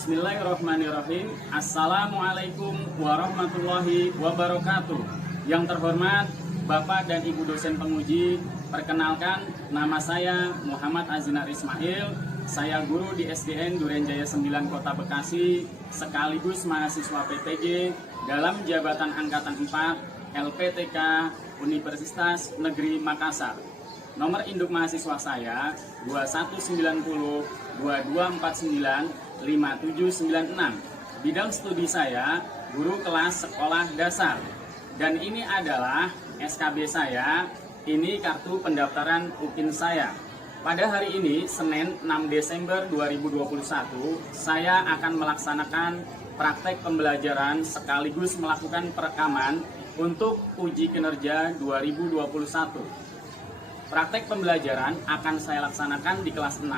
Bismillahirrahmanirrahim. Assalamualaikum warahmatullahi wabarakatuh. Yang terhormat Bapak dan Ibu dosen penguji, perkenalkan nama saya Muhammad Azinar Ismail. Saya guru di SDN Durenjaya 9 Kota Bekasi, sekaligus mahasiswa PTG dalam jabatan Angkatan 4 LPTK Universitas Negeri Makassar. Nomor induk mahasiswa saya 2190 2249 5796. Bidang studi saya guru kelas sekolah dasar. Dan ini adalah SKB saya, ini kartu pendaftaran UPIN saya. Pada hari ini, Senin 6 Desember 2021, saya akan melaksanakan praktek pembelajaran sekaligus melakukan perekaman untuk uji kinerja 2021. Praktek pembelajaran akan saya laksanakan di kelas 6,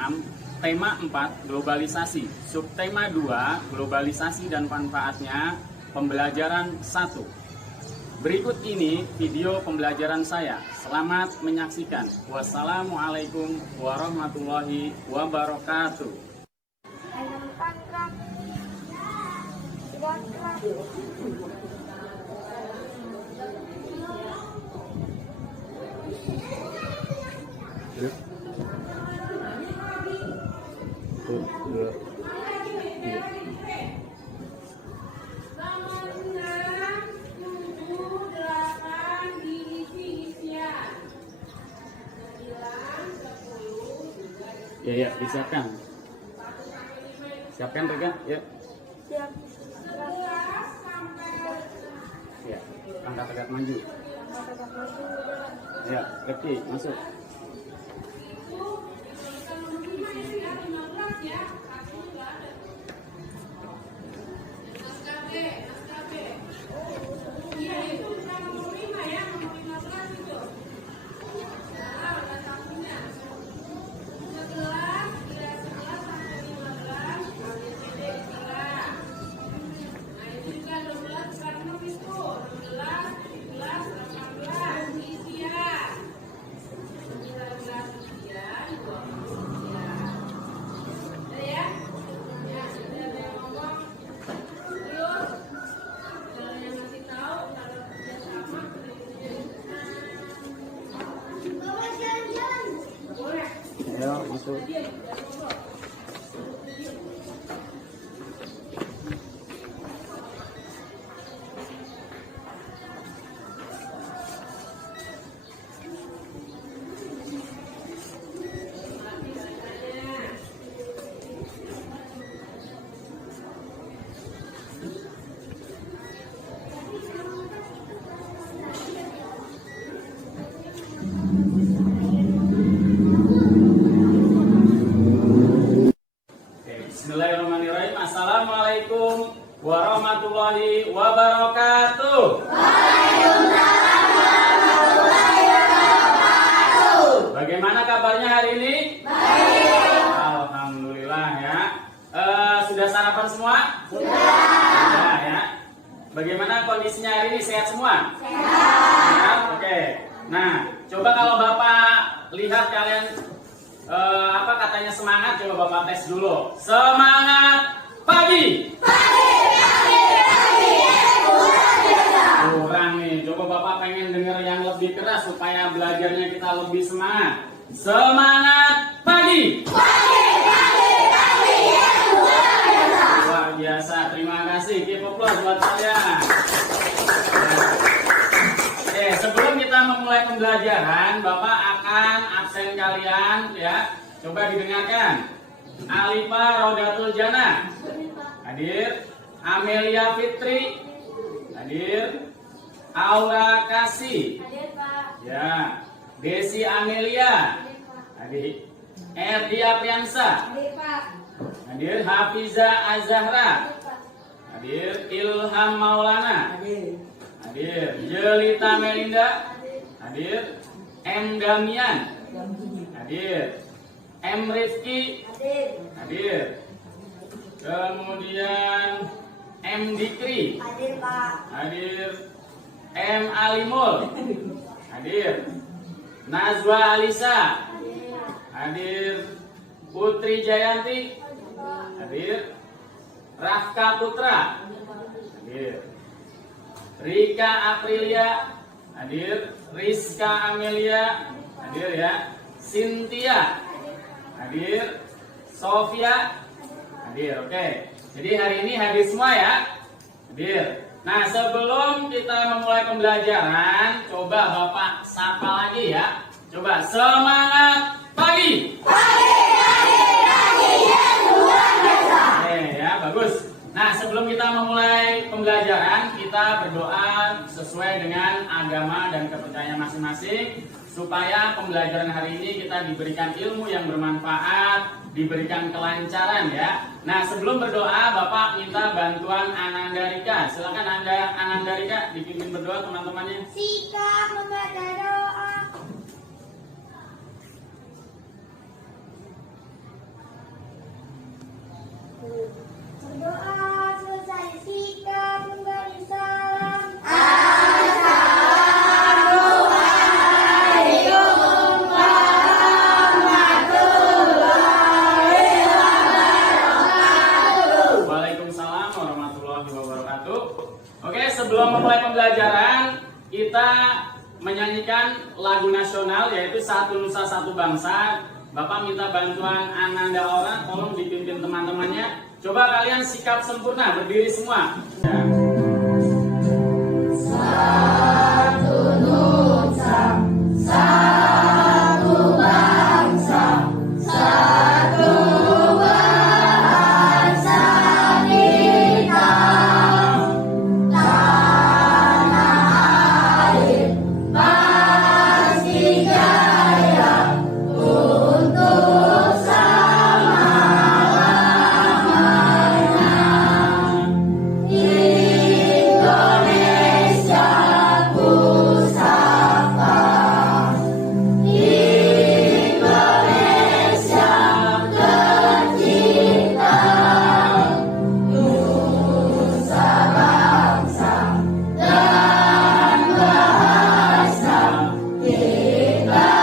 tema 4, globalisasi, subtema 2, globalisasi dan manfaatnya, pembelajaran 1. Berikut ini video pembelajaran saya. Selamat menyaksikan. Wassalamualaikum warahmatullahi wabarakatuh. Ya, disiapkan. Siapkan Rega, ya. Siap. Ya, angkat tegak maju. Ya, Rifki, masuk. Ayo, masuk. Bismillahirrahmanirrahim. Assalamualaikum warahmatullahi wabarakatuh. Bagaimana kabarnya hari ini? Baik. Alhamdulillah ya. Sudah sarapan semua? Sudah ya. Bagaimana kondisinya hari ini? Sehat semua? Sehat. Oke. Nah, coba kalau Bapak lihat kalian apa katanya semangat, coba Bapak tes dulu. Semangat pagi. Kurang nih, coba Bapak pengen dengar yang lebih keras supaya belajarnya kita lebih semangat. Semangat pagi. Luar biasa, terima kasih. Keep applause buat kalian. Sebelum kita memulai pembelajaran, Bapak akan absen kalian ya. Coba didengarkan. Alifa Rodatul Jannah hadir. Amelia Fitri hadir. Aura Kasih Hadir, Pak. ya. Desi Amelia hadir. Erdi Apriansa Hadir, Pak. hadir. Hafiza Azahra Hadir, Pak. hadir. Ilham Maulana Hadir. hadir. Jelita Melinda hadir. M Damian hadir. M Rizky Hadir. hadir. Kemudian M Dikri Hadir, Pak. hadir. M Alimul hadir. Nazwa Alisa Hadir. hadir. Putri Jayanti hadir. Rafka Putra. Hadir. Rika Aprilia. Hadir. Rizka Amelia. Hadir ya. Cynthia. Hadir. Sofia. Hadir. Oke. Jadi hari ini hadir semua ya. Hadir. Nah, sebelum kita memulai pembelajaran, coba Bapak sapa lagi ya. Coba semangat pagi. Oke ya, bagus. Nah, sebelum kita memulai pembelajaran, kita berdoa sesuai dengan agama dan kepercayaan masing-masing supaya pembelajaran hari ini kita diberikan ilmu yang bermanfaat, diberikan kelancaran ya. Nah, sebelum berdoa, Bapak minta bantuan Ananda Rika. Silakan Ananda Rika dipimpin berdoa teman-temannya. Sikap membaca doa. Berdoa selesai sikap memberi salam. Waalaikumsalam warahmatullahi wabarakatuh. Oke, sebelum memulai pembelajaran, kita menyanyikan lagu nasional yaitu Satu Nusa Satu Bangsa. Bapak minta bantuan Ananda Aura, tolong dipimpin teman-temannya. Coba kalian sikap sempurna, berdiri semua. Ya. Satu Nusa, satu bangsa, satu bahasa kita, tanah air pasti jaya untuk selama-lamanya. Indonesia ku sapa, Indonesia tercinta, nusa bangsa dan bahasa kita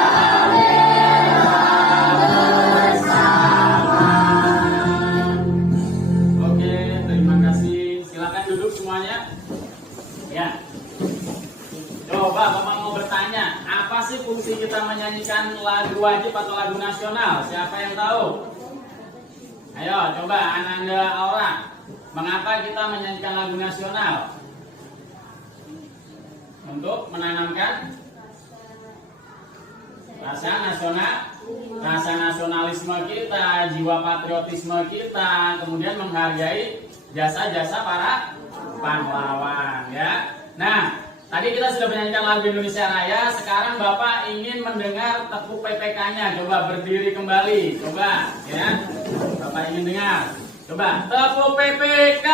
bersama. Oke, terima kasih. Silakan duduk semuanya. Ya. Coba Bapak mau bertanya, apa sih fungsi kita menyanyikan lagu wajib atau lagu nasional? Siapa yang tahu? Ayo, coba Ananda Aura. Mengapa kita menyanyikan lagu nasional? Untuk menanamkan rasa nasionalisme kita, jiwa patriotisme kita, kemudian menghargai jasa-jasa para pahlawan ya. Nah, tadi kita sudah menyanyikan lagu Indonesia Raya, sekarang Bapak ingin mendengar tepuk PPK-nya. Coba berdiri kembali, coba ya. Bapak ingin dengar. Coba tepuk PPK.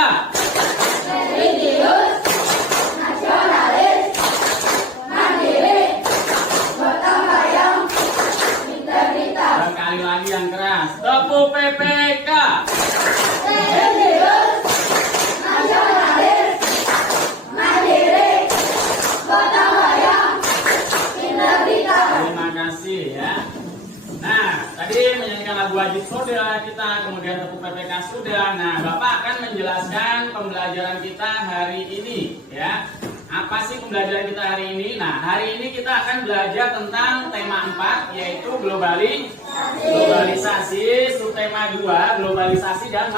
Religius, nasionalis, mandiri, gotong royong, integritas. Dan kali lagi yang keras. Tepuk PPK. Religius, nasionalis, mandiri, gotong royong, integritas. Terima kasih ya. Nah, tadi menyanyikan lagu wajib sudah kita, kemudian tepuk PPK sudah. Nah, Bapak akan menjelaskan pembelajaran kita hari ini ya. Apa sih pembelajaran kita hari ini? Nah, hari ini kita akan belajar tentang tema 4 yaitu globalisasi, subtema 2 globalisasi dan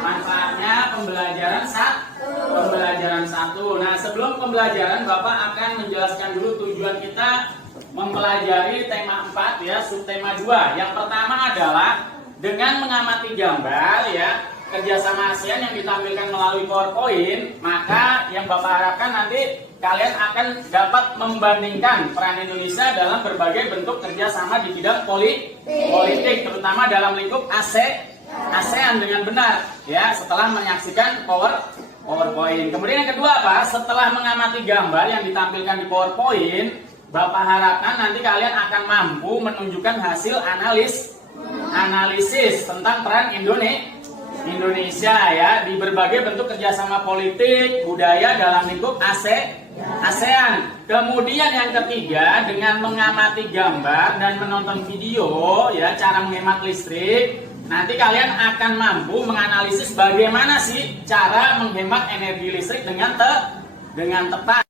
manfaatnya pembelajaran 1. Nah, sebelum pembelajaran Bapak akan menjelaskan dulu tujuan kita mempelajari tema 4 ya, subtema 2. Yang pertama adalah dengan mengamati gambar ya, kerjasama ASEAN yang ditampilkan melalui PowerPoint, maka yang Bapak harapkan nanti kalian akan dapat membandingkan peran Indonesia dalam berbagai bentuk kerjasama di bidang politik, terutama dalam lingkup ASEAN dengan benar ya, setelah menyaksikan PowerPoint. Kemudian yang kedua apa? Setelah mengamati gambar yang ditampilkan di PowerPoint, Bapak harapkan nanti kalian akan mampu menunjukkan hasil analisis tentang peran Indonesia ya di berbagai bentuk kerjasama politik, budaya dalam lingkup ASEAN. Kemudian yang ketiga, dengan mengamati gambar dan menonton video ya, cara menghemat listrik. nanti kalian akan mampu menganalisis bagaimana sih cara menghemat energi listrik dengan tepat.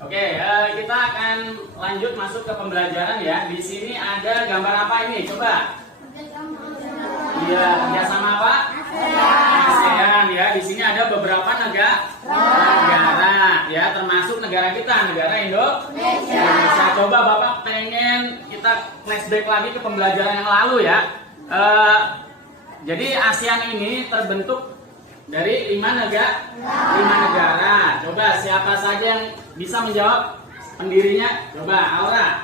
Oke, kita akan lanjut masuk ke pembelajaran ya. Di sini ada gambar apa ini? Coba. Iya, kerjasama apa? ASEAN ya. Di sini ada beberapa negara ya, termasuk negara kita, negara Indonesia. Coba Bapak pengen kita flashback lagi ke pembelajaran yang lalu ya. Jadi ASEAN ini terbentuk dari 5 negara. Coba siapa saja yang bisa menjawab pendirinya? Coba Aura.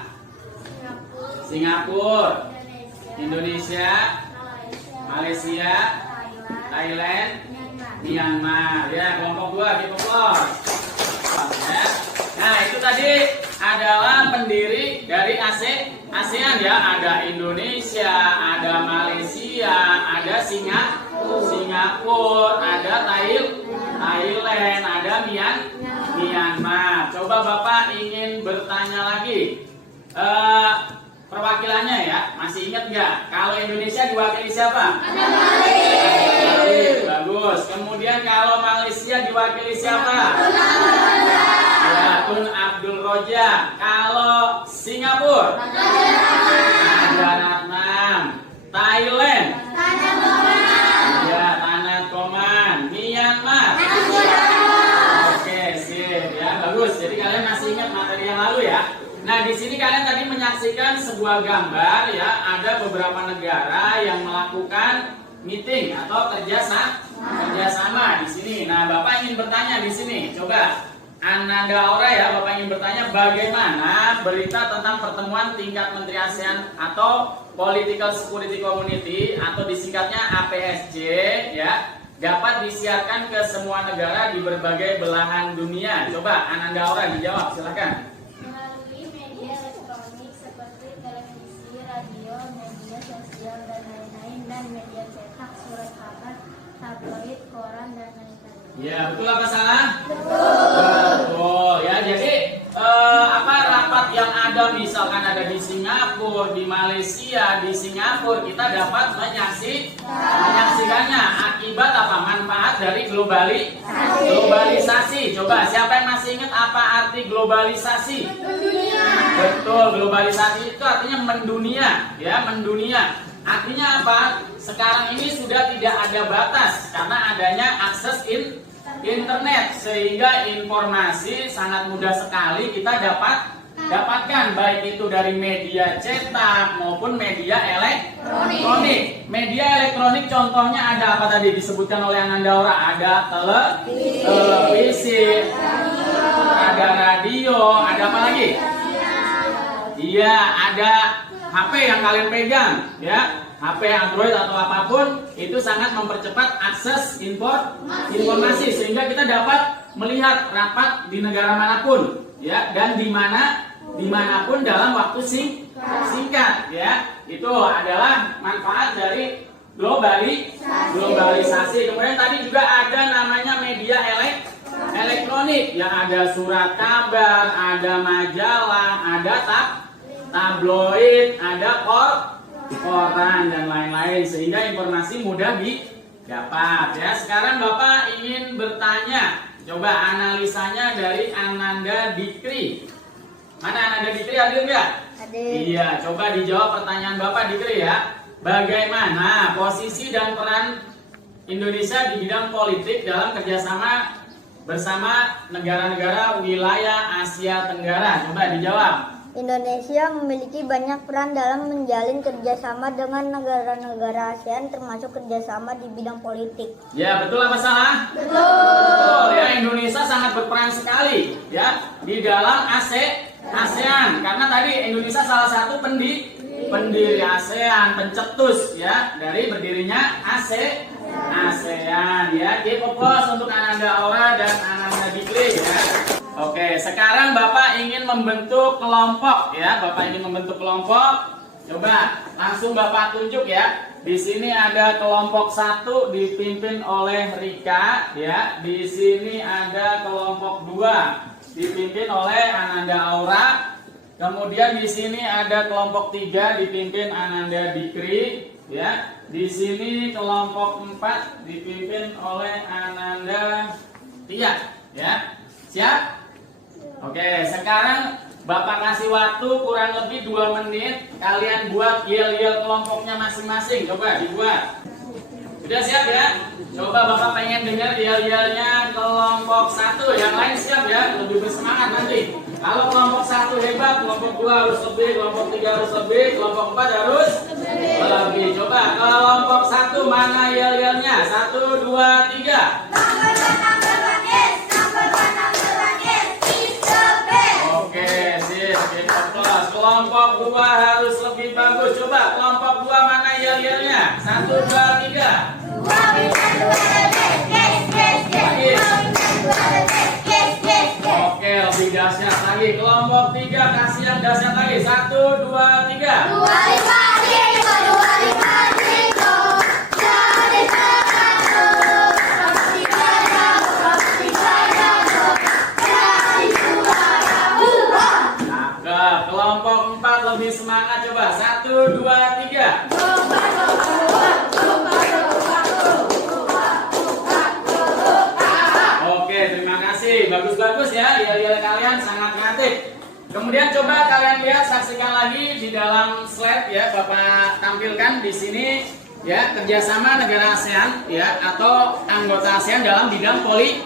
Singapura, Indonesia, Malaysia, Thailand, Myanmar. Ya, kelompok 2 keep applause. Ya. Nah, itu tadi adalah pendiri dari ASEAN ya. Ada Indonesia, ada Malaysia, ada Singapura, ada Thailand, ada Myanmar. Coba Bapak ingin bertanya lagi. Perwakilannya ya, masih ingat nggak? Kalau Indonesia diwakili siapa? Bagus. Kemudian kalau Malaysia diwakili siapa? Tun Abdul Roja. Kalau Singapura? Raja Ratnam. Thailand? Ya, Tanat Koman. Myanmar? Oke, sip ya, bagus. Jadi kalian masih ingat materi yang lalu ya. Nah, di sini kalian tadi menyaksikan sebuah gambar ya, ada beberapa negara yang melakukan meeting atau kerjasama di sini. Nah, Bapak ingin bertanya di sini. Coba Ananda Aura ya, Bapak ingin bertanya bagaimana berita tentang pertemuan tingkat Menteri ASEAN atau Political Security Community atau disingkatnya APSC ya, dapat disiarkan ke semua negara di berbagai belahan dunia. Coba Ananda Aura dijawab, silakan. Melalui media elektronik seperti televisi, radio, media sosial dan lain-lain, dan media cetak, surat kabar, tabloid, koran dan lain-lain. Ya, betul apa salah? Betul ya. Jadi rapat yang ada misalkan ada di Singapura, di Malaysia, di Singapura, kita dapat menyaksikannya. Akibat apa? Manfaat dari globalisasi. Coba siapa yang masih ingat apa arti globalisasi? Betul, globalisasi itu artinya mendunia, ya, mendunia. Artinya apa? Sekarang ini sudah tidak ada batas karena adanya akses internet, sehingga informasi sangat mudah sekali kita dapatkan, baik itu dari media cetak maupun media elektronik. Media elektronik contohnya ada apa tadi disebutkan oleh Ananda Aura? Ada televisi, ada radio, ada apa lagi? Iya, ada HP yang kalian pegang, ya. HP Android atau apapun itu sangat mempercepat akses informasi sehingga kita dapat melihat rapat di negara manapun ya, dan dimanapun dalam waktu singkat ya. Itu adalah manfaat dari globalisasi. Kemudian tadi juga ada namanya media elektronik yang ada surat kabar, ada majalah, ada tabloid, ada koran dan lain-lain, sehingga informasi mudah didapat ya. Sekarang Bapak ingin bertanya, coba analisanya dari Ananda Dikri. Mana Ananda Dikri, hadir nggak? Hadir. Iya, coba dijawab pertanyaan Bapak Dikri ya. Bagaimana posisi dan peran Indonesia di bidang politik dalam kerjasama bersama negara-negara wilayah Asia Tenggara? Coba dijawab. Indonesia memiliki banyak peran dalam menjalin kerjasama dengan negara-negara ASEAN, termasuk kerjasama di bidang politik. Ya, betul apa salah? Betul. Ya, Indonesia sangat berperan sekali ya di dalam ASEAN, karena tadi Indonesia salah satu pendiri ASEAN, pencetus ya dari berdirinya ASEAN ya. Keep applause untuk Ananda Aura dan Ananda Dikli ya. Oke, sekarang Bapak ingin membentuk kelompok ya. Bapak ingin membentuk kelompok. Coba langsung Bapak tunjuk ya. Di sini ada kelompok 1 dipimpin oleh Rika ya. Di sini ada kelompok 2 dipimpin oleh Ananda Aura. Kemudian di sini ada kelompok 3 dipimpin Ananda Dikri. Ya, di sini kelompok 4 dipimpin oleh Ananda Tia, ya. Siap? Oke, sekarang Bapak kasih waktu kurang lebih 2 menit. Kalian buat yel-yel kelompoknya masing-masing. Coba dibuat. Sudah siap ya? Coba Bapak pengen dengar yel-yelnya kelompok 1. Yang lain siap ya? Lebih bersemangat nanti. Kalau kelompok 1 hebat, kelompok 2 harus lebih, kelompok 3 harus lebih, kelompok 4 harus lebih. Coba kelompok 1 mana yel-yelnya? 1, 2, 3. Oke, sip. Kita kelas. Kelompok 2 harus lebih bagus. Coba kelompok 2 mana yel-yelnya? 1, 2, 3. Oke, lebih dahsyat lagi. Kelompok 3 kasih yang dahsyat lagi. 1, 2, 3. Nah, kelompok 4 lebih semangat. Coba 1, 2, 3. Oke, terima kasih. Bagus-bagus ya. Yel-yel kalian sangat kreatif. Kemudian coba kalian lihat, saksikan lagi di dalam slide ya, Bapak tampilkan di sini ya, kerjasama negara ASEAN ya, atau anggota ASEAN dalam bidang politik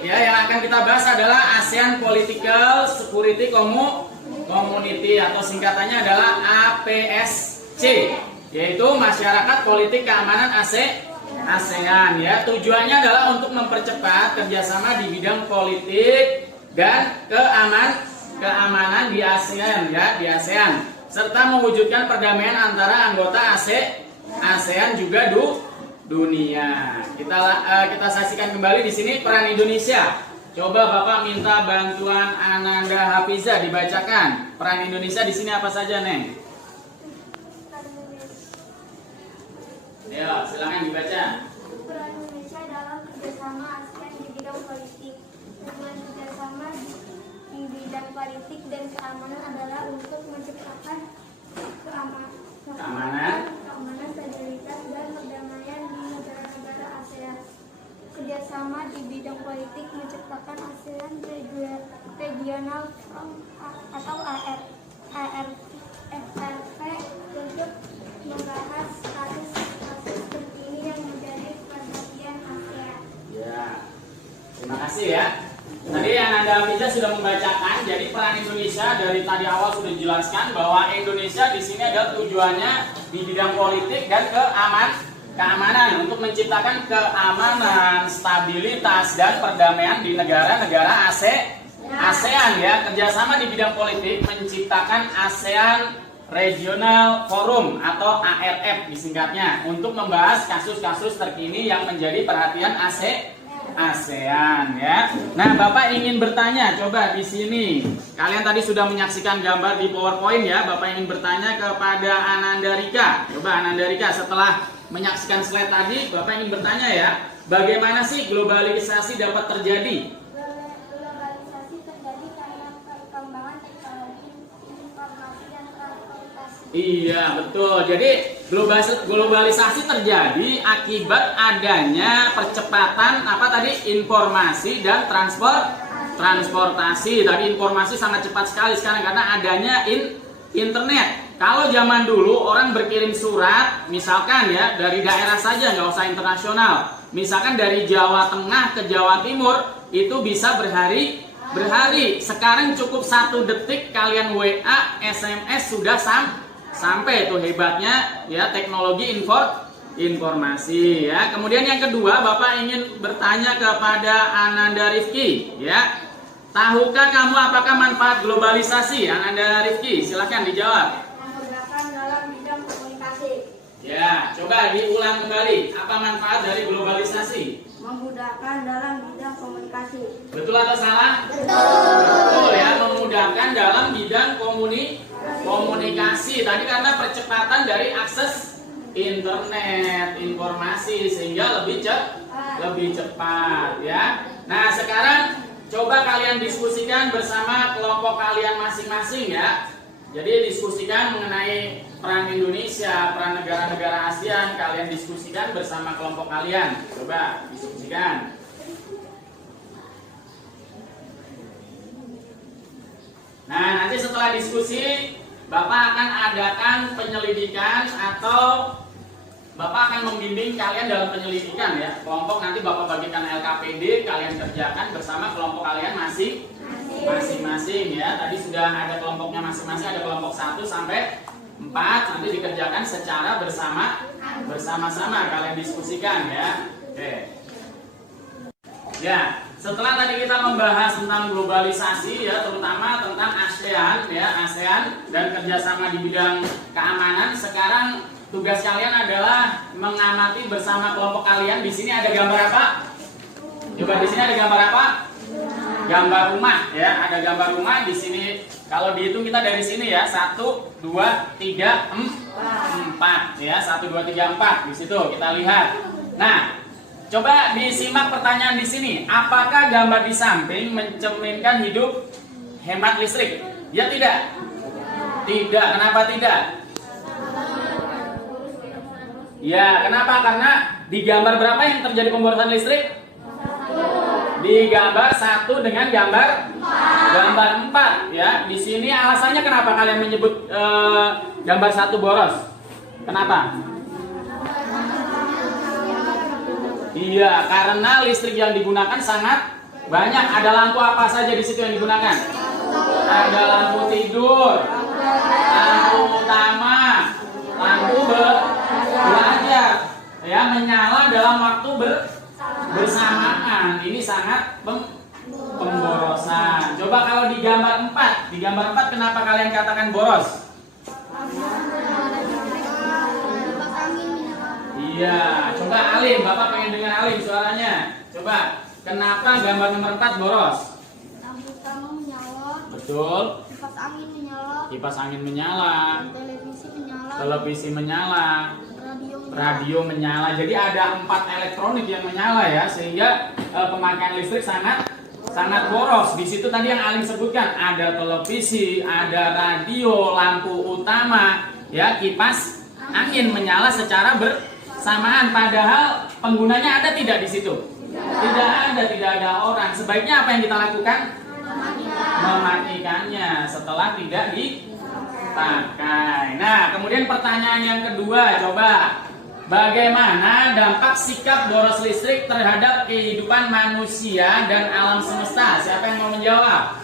ya. Yang akan kita bahas adalah ASEAN Political Security Community atau singkatannya adalah APSC, yaitu Masyarakat Politik Keamanan ASEAN ya. Tujuannya adalah untuk mempercepat kerjasama di bidang politik dan keamanan di ASEAN ya, di ASEAN, serta mewujudkan perdamaian antara anggota ASEAN juga dunia. Kita saksikan kembali di sini peran Indonesia. Coba Bapak minta bantuan Ananda Hafiza dibacakan. Peran Indonesia di sini apa saja, Neng? Ya, silakan dibaca. Peran Indonesia dalam kerjasama ASEAN di bidang politik. Tujuan kerjasama di bidang politik dan keamanan adalah untuk menciptakan keamanan, stabilitas, dan perdamaian di negara-negara ASEAN. Kerjasama di bidang politik menciptakan ASEAN Regional Forum atau ARFP untuk membahas kasus-kasus terkini yang menjadi perhatian ASEAN. Ya, terima kasih ya. Tadi Ananda Hafiza sudah membacakan. Jadi peran Indonesia dari tadi awal sudah dijelaskan bahwa Indonesia di sini adalah tujuannya di bidang politik dan keamanan untuk menciptakan keamanan, stabilitas, dan perdamaian di negara-negara ASEAN ya. Kerjasama di bidang politik menciptakan ASEAN Regional Forum atau ARF disingkatnya untuk membahas kasus-kasus terkini yang menjadi perhatian ASEAN ya. Nah, Bapak ingin bertanya, coba di sini. Kalian tadi sudah menyaksikan gambar di PowerPoint ya. Bapak ingin bertanya kepada Ananda Rika. Coba Ananda Rika, setelah menyaksikan slide tadi, Bapak ingin bertanya ya, bagaimana sih globalisasi dapat terjadi? Globalisasi terjadi karena perkembangan teknologi, informasi, dan transportasi. Iya, betul. Jadi globalisasi terjadi akibat adanya percepatan apa tadi? Informasi dan transportasi. Tadi informasi sangat cepat sekali sekarang karena adanya internet. Kalau zaman dulu orang berkirim surat, misalkan ya dari daerah saja, nggak usah internasional. Misalkan dari Jawa Tengah ke Jawa Timur itu bisa berhari. Sekarang cukup 1 detik kalian WA, SMS sudah sampai. Itu hebatnya ya teknologi informasi ya. Kemudian yang kedua, Bapak ingin bertanya kepada Ananda Rifki ya. Tahukah kamu apakah manfaat globalisasi? Ananda Rifki, silakan dijawab. Memudahkan dalam bidang komunikasi. Ya, coba diulang kembali. Apa manfaat dari globalisasi? Memudahkan dalam bidang komunikasi. Betul atau salah? Betul ya, memudahkan dalam bidang komunikasi. Tadi karena percepatan dari akses internet, informasi sehingga lebih cepat ya. Nah, sekarang coba kalian diskusikan bersama kelompok kalian masing-masing ya. Jadi diskusikan mengenai peran Indonesia, peran negara-negara ASEAN, kalian diskusikan bersama kelompok kalian. Coba diskusikan. Nah, nanti setelah diskusi, Bapak akan adakan penyelidikan atau Bapak akan membimbing kalian dalam penyelidikan ya. Kelompok nanti Bapak bagikan LKPD, kalian kerjakan bersama kelompok kalian masing-masing ya. Tadi sudah ada kelompoknya masing-masing, ada kelompok 1 sampai 4, nanti dikerjakan secara bersama-sama kalian diskusikan ya. Oke. Ya, setelah tadi kita membahas tentang globalisasi ya, terutama tentang ASEAN ya, ASEAN dan kerjasama di bidang keamanan, sekarang tugas kalian adalah mengamati bersama kelompok kalian. Di sini ada gambar apa? Coba di sini ada gambar apa? Gambar rumah ya, ada gambar rumah di sini. Kalau dihitung kita dari sini ya, 1, 2, 3, 4 ya, 1, 2, 3, 4 di situ kita lihat. Nah, coba disimak pertanyaan di sini. Apakah gambar di samping mencerminkan hidup hemat listrik? Ya tidak? Tidak. Kenapa tidak? Ya, kenapa? Karena di gambar berapa yang terjadi pemborosan listrik? Di gambar 1 dengan gambar 4 ya. Di sini alasannya kenapa kalian menyebut gambar 1 boros? Kenapa? Iya, karena listrik yang digunakan sangat banyak. Ada lampu apa saja di situ yang digunakan? Ada lampu tidur, lampu utama, lampu belajar, ya, menyala dalam waktu bersamaan. Ini sangat pemborosan. Coba kalau di gambar 4 kenapa kalian katakan boros? Iya, coba Alim, Bapak pengen dengar Alim suaranya. Coba, kenapa gambar nomor 4 boros? Lampu utama menyala. Betul. Kipas angin menyala. Kipas angin menyala. Televisi menyala. Televisi menyala. Radio Radio menyala. Jadi ada 4 elektronik yang menyala ya, sehingga pemakaian listrik sangat boros. Di situ tadi yang Alim sebutkan ada televisi, ada radio, lampu utama, ya, kipas angin menyala secara bersamaan. Padahal penggunanya ada tidak di situ? Tidak ada orang. Sebaiknya apa yang kita lakukan? Mematikannya setelah tidak dipakai. Nah, kemudian pertanyaan yang kedua, coba. Bagaimana dampak sikap boros listrik terhadap kehidupan manusia dan alam semesta? Siapa yang mau menjawab?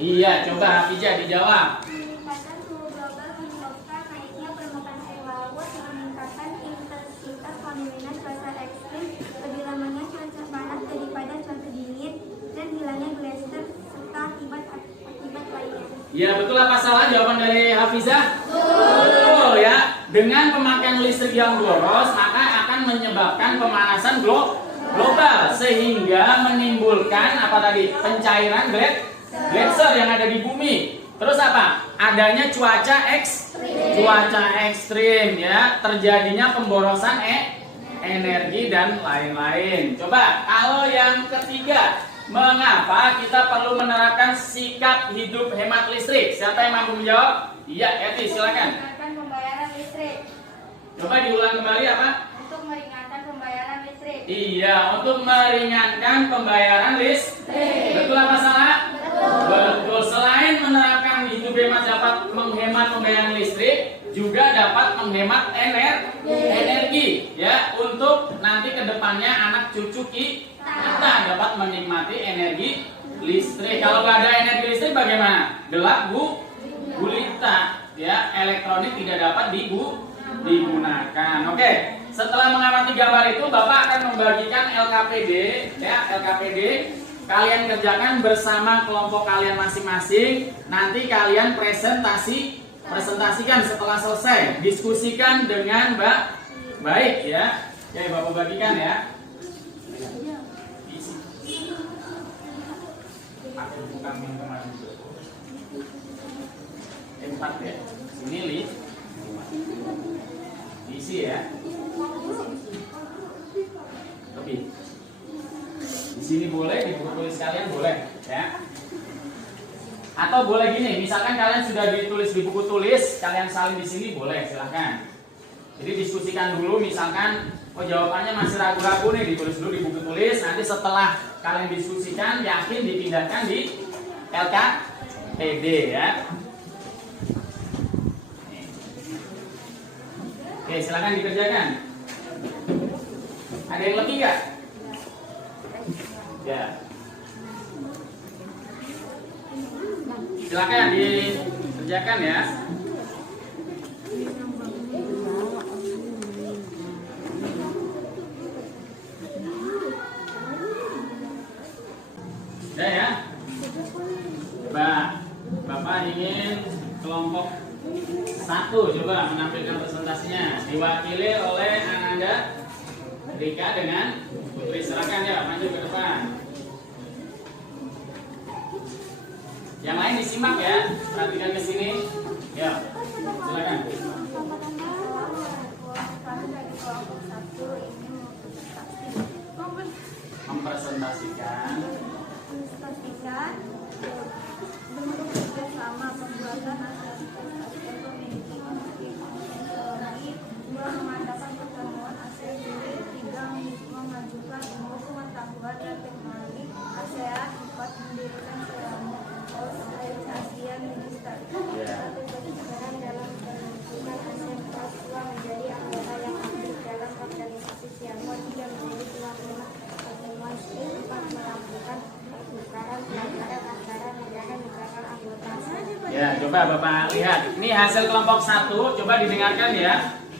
Iya, coba Hafizah dijawab. Peningkatan suhu global menyebabkan naiknya permukaan air laut, meningkatkan intensitas fenomena cuaca ekstrim, lebih lamanya cuaca panas daripada cuaca dingin, dan hilangnya glacier serta akibat lainnya. Ya, betul apa salah jawaban dari Hafizah? Betul ya. Dengan pemakaian listrik yang boros, maka akan menyebabkan pemanasan global sehingga menimbulkan apa tadi? Pencairan glacier yang ada di bumi. Terus apa? Adanya cuaca ekstrim ya, terjadinya pemborosan energi dan lain-lain. Coba kalau yang ketiga, mengapa kita perlu menerapkan sikap hidup hemat listrik? Siapa yang mampu menjawab? Iya, Eti, silakan. Meringankan pembayaran listrik. Coba diulang kembali apa? Untuk meringankan pembayaran listrik. Iya, untuk meringankan pembayaran listrik. Betul apa salah? Betul. Selain menerapkan hidup hemat dapat menghemat pembayaran listrik, juga dapat menghemat energi ya, untuk nanti kedepannya anak cucu kita dapat menikmati energi listrik. Kalau nggak ada energi listrik bagaimana? Gelap gulita ya, elektronik tidak dapat digunakan. Oke, setelah mengamati gambar itu, Bapak akan membagikan LKPD ya, LKPD kalian kerjakan bersama kelompok kalian masing-masing. Nanti kalian presentasikan setelah selesai, diskusikan dengan baik ya. Oke, Bapak bagikan ya. Bukan yang kemarin. 4 ya. Sini Li. Isi ya. Lebih. Di sini boleh, di buku tulis kalian boleh ya. Atau boleh gini, misalkan kalian sudah ditulis di buku tulis, kalian salin di sini boleh, silahkan. Jadi diskusikan dulu, misalkan oh jawabannya masih ragu-ragu nih, ditulis dulu di buku tulis. Nanti setelah kalian diskusikan, yakin dipindahkan di LKPD ya. Oke, silakan dikerjakan. Ada yang lebih nggak? Ya. Silakan dikerjakan ya. Sudah ya. Bapak ingin kelompok 1 coba menampilkan presentasinya, diwakili oleh Ananda, Rika dengan Putri. Silakan ya, maju ke depan. Yang lain disimak ya, perhatikan ke sini. Ya, silakan. Mempresentasikan bentuk kerjasama pembuatan dua mengadakan pertemuan ASEAN, tiga memajukan ilmu pengetahuan dan teknologi ASEAN, empat mendirikan ASEAN Minister, satu berperan dalam pembentukan ASEAN Plus, dua menjadi anggota yang aktif dalam organisasi Siamo, tiga menjadi tuan rumah pertemuan STIM, empat melakukan pertukaran pelajaran antara negara-negara anggota ASEAN. ya, coba Bapak lihat. Ini hasil kelompok 1, coba didengarkan ya.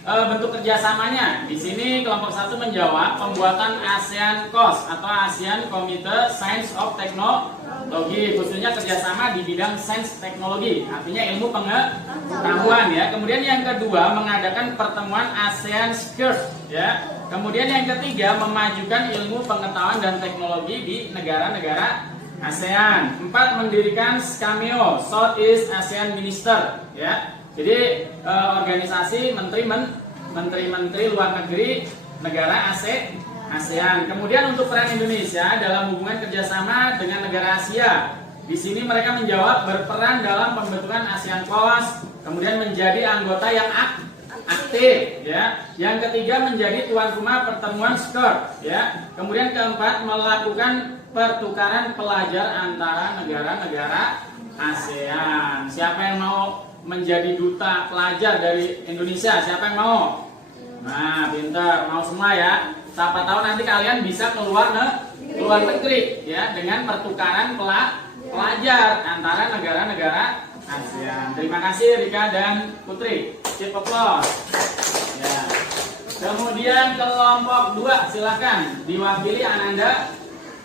Bentuk kerjasamanya di sini kelompok 1 menjawab pembuatan ASEAN COS atau ASEAN Committee Science of Technology, khususnya kerjasama di bidang sains teknologi, artinya ilmu pengetahuan ya. Kemudian yang kedua mengadakan pertemuan ASEAN SKIRT ya. Kemudian yang ketiga memajukan ilmu pengetahuan dan teknologi di negara-negara ASEAN. 4 mendirikan SCAMEO, Southeast ASEAN Minister ya. Jadi organisasi menteri-menteri luar negeri negara ASEAN. Kemudian untuk peran Indonesia dalam hubungan kerjasama dengan negara Asia, di sini mereka menjawab berperan dalam pembentukan ASEAN COS, kemudian menjadi anggota yang aktif, ya. Yang ketiga menjadi tuan rumah pertemuan SKIRT, ya. Kemudian keempat melakukan pertukaran pelajar antara negara-negara ASEAN. Siapa yang mau menjadi duta pelajar dari Indonesia? Siapa yang mau? Nah, pintar, mau semua ya. Siapa tahu nanti kalian bisa keluar negeri ya dengan pertukaran pelajar antara negara-negara ASEAN. Terima kasih Rika dan Putri. Keep applause. Ya. Kemudian kelompok 2 silakan diwakili Ananda,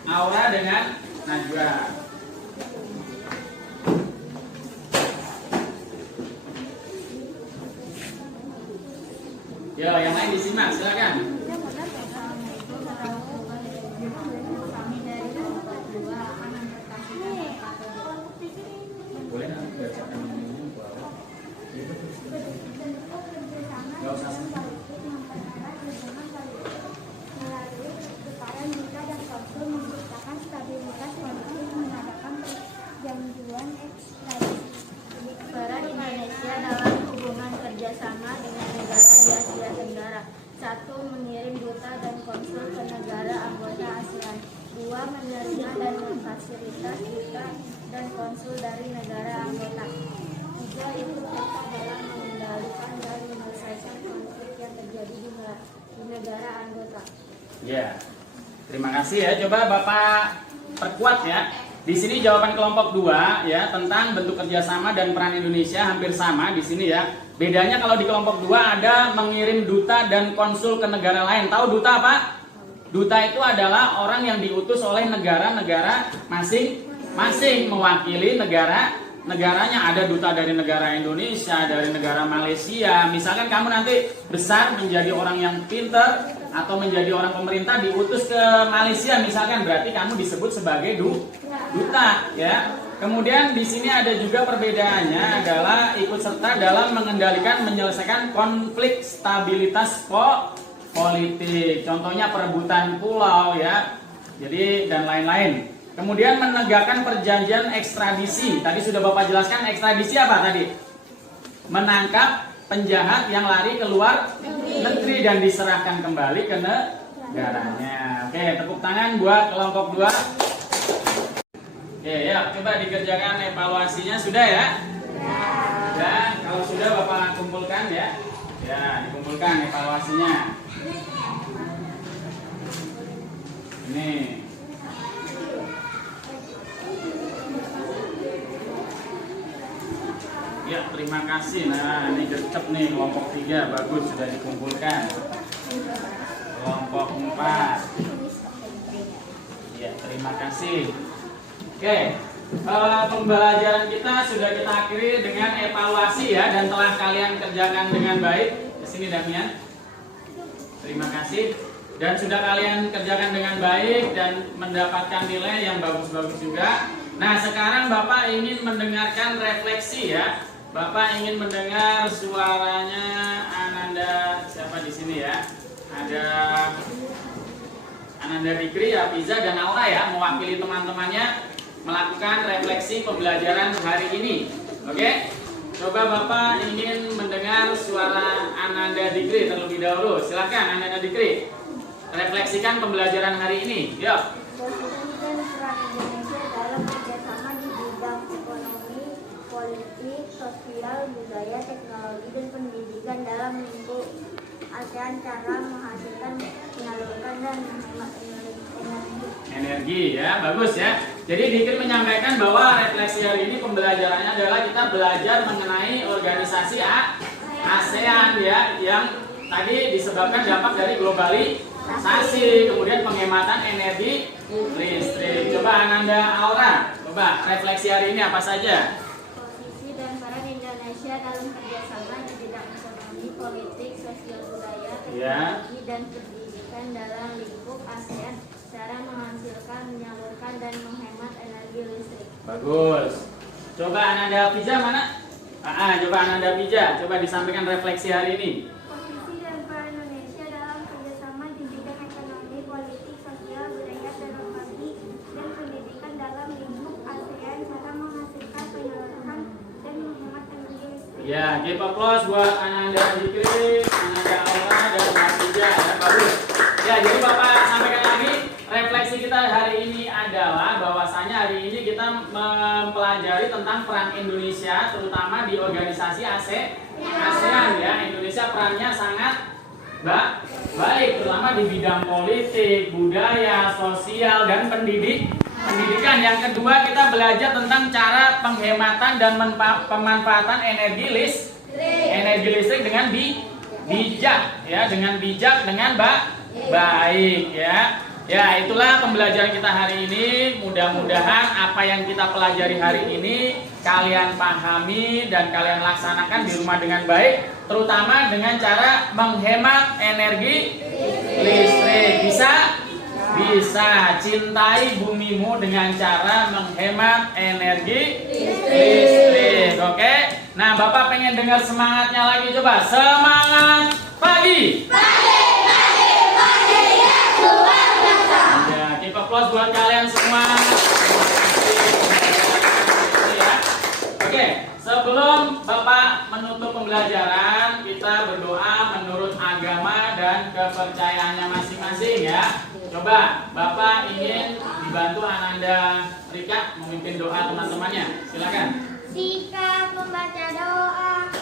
Aura dengan Najwa. Yo, yang lain disimak, silakan. Boleh nggak bacakan ini bawah? Nggak usah. Peran Indonesia dalam hubungan kerjasama dengan negara di Asia Tenggara. 1. Mengirim duta dan konsul ke negara anggota ASEAN. 2. Menerima dan memfasilitasi duta dan konsul dari negara anggota. 3. Ikut serta dalam mengendalikan dan menyelesaikan konflik yang terjadi di negara anggota. Ya, terima kasih ya. Coba Bapak perkuat ya. Di sini jawaban kelompok 2 ya tentang bentuk kerjasama dan peran Indonesia hampir sama di sini ya. Bedanya kalau di kelompok 2 ada mengirim duta dan konsul ke negara lain. Tahu duta apa? Duta itu adalah orang yang diutus oleh negara-negara masing-masing mewakili negaranya. Ada duta dari negara Indonesia, dari negara Malaysia. Misalkan kamu nanti besar menjadi orang yang pinter atau menjadi orang pemerintah diutus ke Malaysia misalkan, berarti kamu disebut sebagai duta ya. Kemudian di sini ada juga perbedaannya adalah ikut serta dalam mengendalikan menyelesaikan konflik stabilitas politik. Contohnya perebutan pulau ya. Jadi dan lain-lain. Kemudian menegakkan perjanjian ekstradisi. Tadi sudah Bapak jelaskan, ekstradisi apa tadi? Menangkap penjahat yang lari keluar negeri dan diserahkan kembali ke negaranya. Oke, tepuk tangan buat kelompok 2. Oke, ya, coba dikerjakan evaluasinya. Sudah ya? Dan kalau sudah Bapak kumpulkan ya. Ya, dikumpulkan evaluasinya. Ini. Ya, terima kasih. Nah, ini gercep nih kelompok 3, bagus sudah dikumpulkan. Kelompok 4. Ya, terima kasih. Oke, pembelajaran kita sudah kita akhiri dengan evaluasi ya, dan telah kalian kerjakan dengan baik. Di sini Damian. Terima kasih. Dan sudah kalian kerjakan dengan baik dan mendapatkan nilai yang bagus-bagus juga. Nah, sekarang Bapak ingin mendengarkan refleksi ya. Bapak ingin mendengar suaranya Ananda, siapa di sini ya? Ada Ananda Dikri, Afiza, dan Aura ya, mewakili teman-temannya melakukan refleksi pembelajaran hari ini. Oke? Coba Bapak ingin mendengar suara Ananda Dikri terlebih dahulu. Silakan Ananda Dikri. Refleksikan pembelajaran hari ini. Yuk. Posisi dan peran Indonesia dalam kerjasama di bidang ekonomi, politik, sosial, budaya, teknologi, dan pendidikan dalam lingkup ASEAN, cara menghasilkan, menyalurkan, dan menghemat Energi ya, bagus ya. Jadi Dikri menyampaikan bahwa refleksi hari ini pembelajarannya adalah kita belajar mengenai organisasi ASEAN ya, yang tadi disebabkan dampak dari globalisasi, kemudian penghematan energi listrik. Coba Ananda Aura, coba refleksi hari ini apa saja? Posisi dan peran Indonesia dalam kerjasama di bidang ekonomi, politik, sosial, budaya, teknologi, dan pendidikan dalam lingkup ASEAN, cara menghasilkan, menyalurkan, dan menghemat energi listrik. Bagus. Coba Ananda Fiza mana? Coba Ananda Fiza, coba disampaikan refleksi hari ini. Posisi dan peran Indonesia dalam kerjasama di bidang ekonomi, politik, sosial, budaya, teknologi, dan pendidikan dalam lingkup ASEAN, cara menghasilkan, menyalurkan, dan menghemat energi listrik. Ya, give applause buat Ananda Dikri, Ananda Aura, dan Mbak Fiza ya, bagus. Ya, jadi Bapak sampaikan lagi, refleksi kita hari ini adalah bahwasanya hari ini kita mempelajari tentang peran Indonesia terutama di organisasi ASEAN ya. Indonesia perannya sangat baik terutama di bidang politik, budaya, sosial, dan pendidikan. Yang kedua, kita belajar tentang cara penghematan dan pemanfaatan energi listrik dengan bijak ya, dengan baik ya. Ya, itulah pembelajaran kita hari ini. Mudah-mudahan apa yang kita pelajari hari ini kalian pahami dan kalian laksanakan di rumah dengan baik, terutama dengan cara menghemat energi listrik. Bisa cintai bumimu dengan cara menghemat energi listrik. Oke? Nah, Bapak pengen dengar semangatnya lagi, coba. Semangat pagi. Applause buat kalian semua. Oke, sebelum Bapak menutup pembelajaran, kita berdoa menurut agama dan kepercayaannya masing-masing ya. Coba Bapak ingin dibantu Ananda Rika memimpin doa teman-temannya. Silakan. Sikap membaca doa